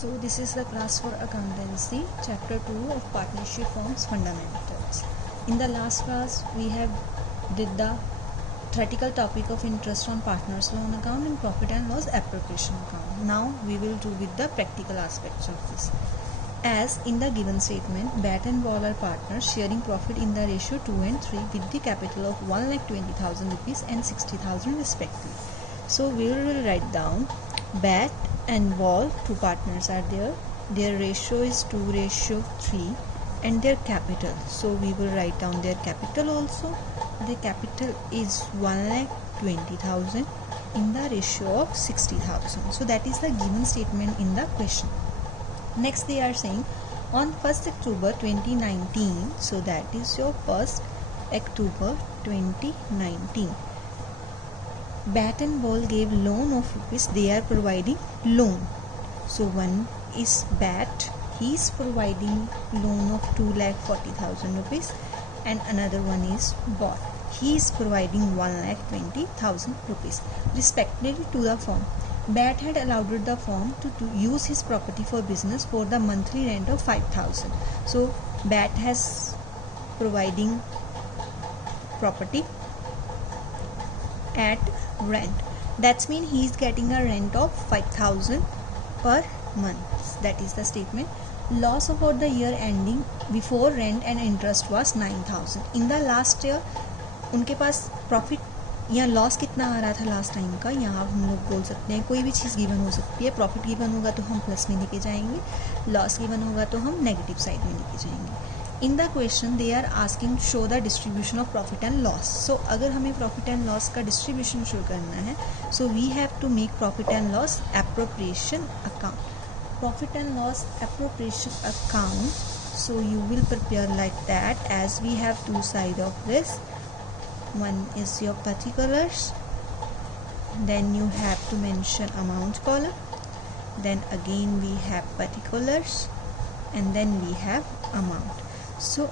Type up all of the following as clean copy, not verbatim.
So this is the class for accountancy, chapter 2 of partnership forms fundamentals. In the last class we have did the theoretical topic of interest on partners loan account and profit and loss appropriation account. Now we will do with the practical aspects of this. As in the given statement, Bat and Ball are partners sharing profit in the ratio 2 and 3 with the capital of 1,20,000 rupees and 60,000 respectively. So we will write down Bat and Ball, two partners are there. Their ratio is 2:3 and their capital. So we will write down their capital also. The capital is 1,20,000 in the ratio of 60,000. So that is the given statement in the question. Next they are saying on 1st October 2019, so that is your 1st October 2019, Bat and Ball gave loan of rupees. They are providing loan. So one is Bat, he is providing loan of 2,40,000 rupees, and another one is Ball, he is providing 1,20,000 rupees respectively to the firm. Bat had allowed the firm to use his property for business for the monthly rent of 5,000. So Bat has providing property at rent. That means he is getting a rent of 5,000 per month. That is the statement. Loss about the year ending before rent and interest was 9,000. In the last year उनके पास profit या loss कितना आ रहा था last time का, यहाँ हम लोग बोल सकते हैं कोई भी चीज़ गिवन हो सकती है. प्रॉफिट गिवन होगा तो हम प्लस में लेके जाएंगे, लॉस गिवन होगा तो हम नेगेटिव साइड में लेके जाएंगे. In the question they are asking show the distribution of profit and loss. So अगर हमें प्रॉफिट एंड लॉस का डिस्ट्रीब्यूशन शो करना है, so we have to make profit and loss appropriation account. Profit and loss appropriation account, so you will prepare like that as we have two side of this. One is your particulars, then you have to mention amount column, then again we have particulars, and then we have amount. So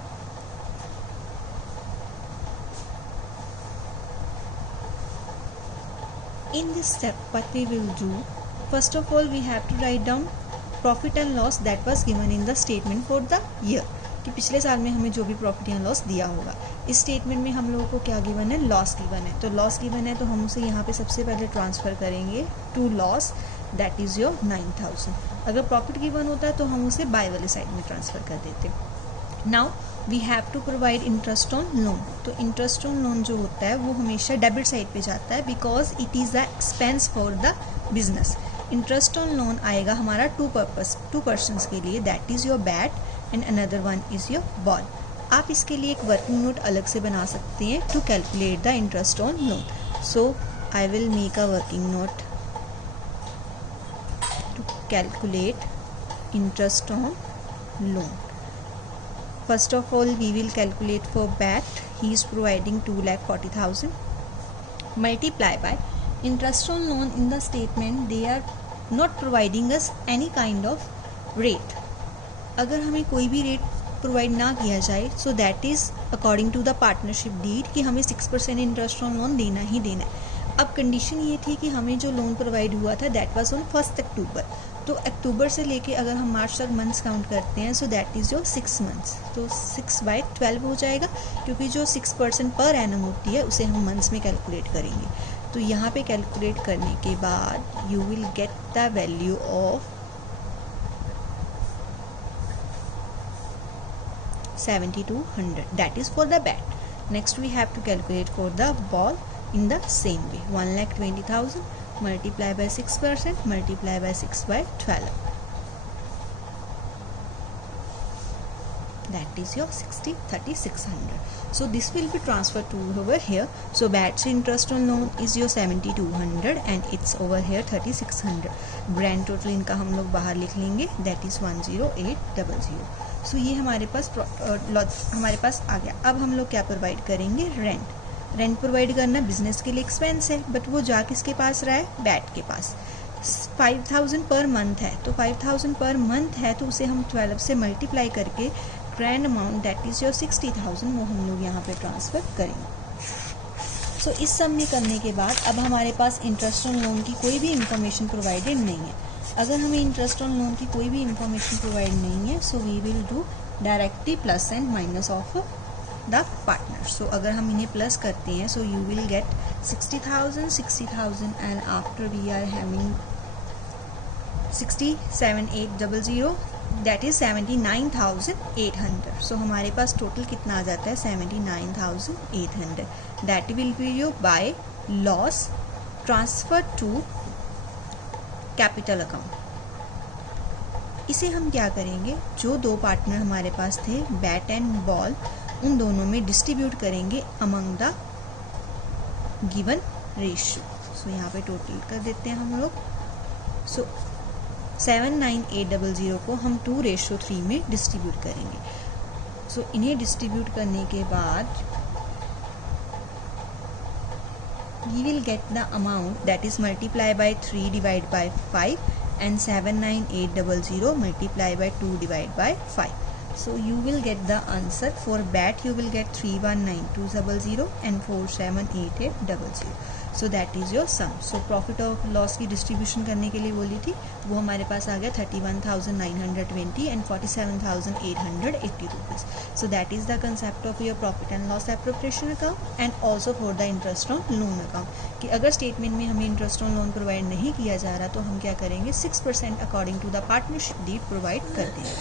in this step what we will do, first of all we have to write down profit and loss that was given in the statement for the year, कि पिछले साल में हमें जो भी profit या loss दिया होगा. इस स्टेटमेंट में हम लोगों को क्या गिवन है, लॉस गिवन है. तो लॉस गिवन है तो हम उसे यहाँ पे सबसे पहले ट्रांसफ़र करेंगे to loss, that is your 9,000. अगर प्रॉफिट गिवन होता है तो हम उसे बाय वाले साइड में ट्रांसफ़र कर देते. Now we have to provide interest on loan. तो इंटरेस्ट ऑन लोन जो होता है वो हमेशा डेबिट साइड पे जाता है, because it is the expense for the business. Interest on loan आएगा हमारा टू पर्सन्स के लिए, that is your bat and another one is your ball. आप इसके लिए एक वर्किंग नोट अलग से बना सकते हैं to calculate the interest on loan. So I will make a working note to calculate interest on loan. First of all we will calculate for BAT. He is providing 2,40,000 multiply by interest on loan. In the statement they are not providing us any kind of rate. अगर हमें कोई भी rate provide ना किया जाए, so that is according to the partnership deed कि हमें 6% interest on loan देना ही देना है. अब कंडीशन ये थी कि हमें जो लोन प्रोवाइड हुआ था दैट वाज ऑन 1st अक्टूबर. तो अक्टूबर से लेके अगर हम मार्च तक मंथ्स काउंट करते हैं, सो दैट इज़ योर 6 मंथ्स. तो 6/12 हो जाएगा, क्योंकि जो 6% पर एनम होती है उसे हम मंथ्स में कैलकुलेट करेंगे. तो यहाँ पे कैलकुलेट करने के बाद you will get the value of 7,200. That is for the bat. Next we have to calculate for the ball in the same way. 1,20,000 multiply by 6% multiply by 6/12. That is your 3,600. So this will be transferred to over here. So bat's interest on loan is your 7,200 and it's over here 3,600. Grand total इनका हम लोग बाहर लिख लेंगे, that is 10800. सो ये हमारे पास आ गया. अब हम लोग क्या प्रोवाइड करेंगे, रेंट. रेंट प्रोवाइड करना बिजनेस के लिए एक्सपेंस है, बट वो जा किसके पास रहा है, बैट के पास. 5,000 पर मंथ है, तो 5,000 पर मंथ है तो उसे हम 12 से मल्टीप्लाई करके grand amount that is your 60,000 वो हम लोग यहाँ पे ट्रांसफ़र करेंगे. सो इस सब में करने के बाद अब हमारे पास इंटरेस्ट ऑन लोन की कोई भी इंफॉर्मेशन प्रोवाइडेड नहीं है. अगर हमें इंटरेस्ट ऑन लोन की कोई भी इंफॉर्मेशन प्रोवाइड नहीं है, so we will do directly plus and minus of the partner. So अगर हम इन्हें प्लस करते हैं, so you will get 60,000 and after we are having 67,800 that is 79,800. सो हमारे पास टोटल कितना आ जाता है 79,800. That will be your by loss transfer to capital account. इसे हम क्या करेंगे, जो दो पार्टनर हमारे पास थे बैट एंड बॉल, उन दोनों में डिस्ट्रीब्यूट करेंगे अमंग द गिवन रेशियो. सो यहाँ पे टोटल कर देते हैं हम लोग. सो 79,800 को हम 2:3 में डिस्ट्रीब्यूट करेंगे. सो इन्हें डिस्ट्रीब्यूट करने के बाद we will get the amount that is multiply by 3 divide by 5 and 79,800 multiply by 2 divide by 5. So you will get the answer. For BAT you will get 319200 and 478800. So that is your sum. So profit of loss की distribution करने के लिए बोली थी, वो हमारे पास आ गया 31,920 and 47,880 rupees. So that is the concept of your profit and loss appropriation account and also for the interest on loan account. कि अगर स्टेटमेंट में हमें इंटरेस्ट ऑन लोन प्रोवाइड नहीं किया जा रहा तो हम क्या करेंगे 6% according to the partnership deed provide कर देंगे.